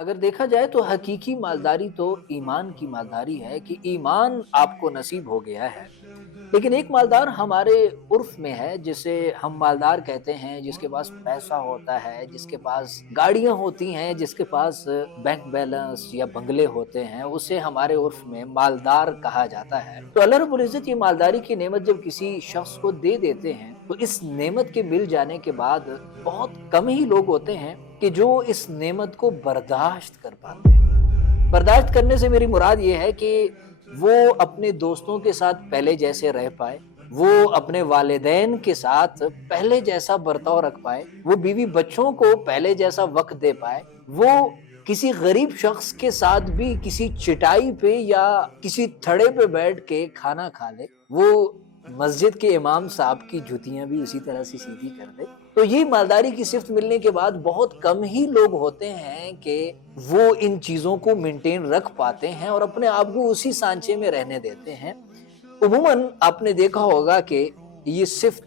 अगर देखा जाए तो हकीकी मालदारी तो ईमान की मालदारी है कि ईमान आपको नसीब हो गया है। लेकिन एक मालदार हमारे उर्फ में है जिसे हम मालदार कहते हैं, जिसके पास पैसा होता है, जिसके पास गाड़ियां होती हैं, जिसके पास बैंक बैलेंस या बंगले होते हैं, उसे हमारे उर्फ में मालदार कहा जाता है। तो अल्लाह रब्बुल इज्जत ये मालदारी की नेमत जब किसी शख्स को दे देते हैं तो इस नेमत के मिल जाने के बाद बहुत कम ही लोग होते हैं कि जो इस नेमत को बर्दाश्त कर पाते हैं। बर्दाश्त करने से मेरी मुराद ये है कि वो अपने दोस्तों के साथ पहले जैसे रह पाए, वो अपने वालिदैन के साथ पहले जैसा बर्ताव रख पाए, वो बीवी बच्चों को पहले जैसा वक्त दे पाए, वो किसी गरीब शख्स के साथ भी किसी चटाई पे या किसी थड़े पे बैठ के खाना खा ले, वो मस्जिद के इमाम साहब की जुतियां भी उसी तरह से सीधी कर दे। तो ये मालदारी की सिफ्त मिलने के बाद बहुत कम ही लोग होते हैं कि वो इन चीजों को मेंटेन रख पाते हैं और अपने आप को उसी सांचे में रहने देते हैं। उमूमन आपने देखा होगा कि ये सिर्फ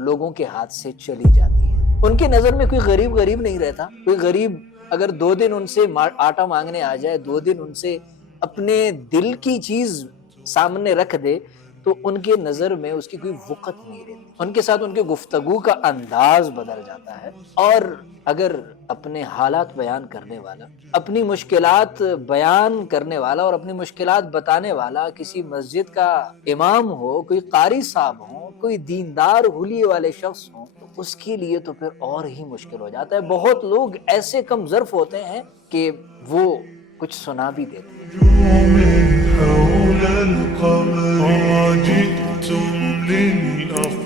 लोगों के हाथ से चली जाती है। उनके नजर में कोई गरीब गरीब नहीं रहता। कोई गरीब अगर 2 दिन उनसे आटा मांगने आ जाए, 2 दिन उनसे अपने दिल की चीज सामने रख दे, तो उनके नजर में उसकी कोई वक़्त नहीं रहती। उनके साथ उनके गुफ्तगू का अंदाज बदल जाता है। और अगर अपने हालात बयान करने वाला, अपनी मुश्किलात बयान करने वाला और अपनी मुश्किलात बताने वाला किसी मस्जिद का इमाम हो, कोई कारी साहब हो, कोई दीनदार हुलिये वाले शख्स हो, तो उसके लिए तो फिर और ही मुश्किल हो जाता है। बहुत लोग ऐसे कम ज़र्फ़ होते हैं कि वो कुछ सुना भी देते हैं। حول القمر وجئتم للأفراح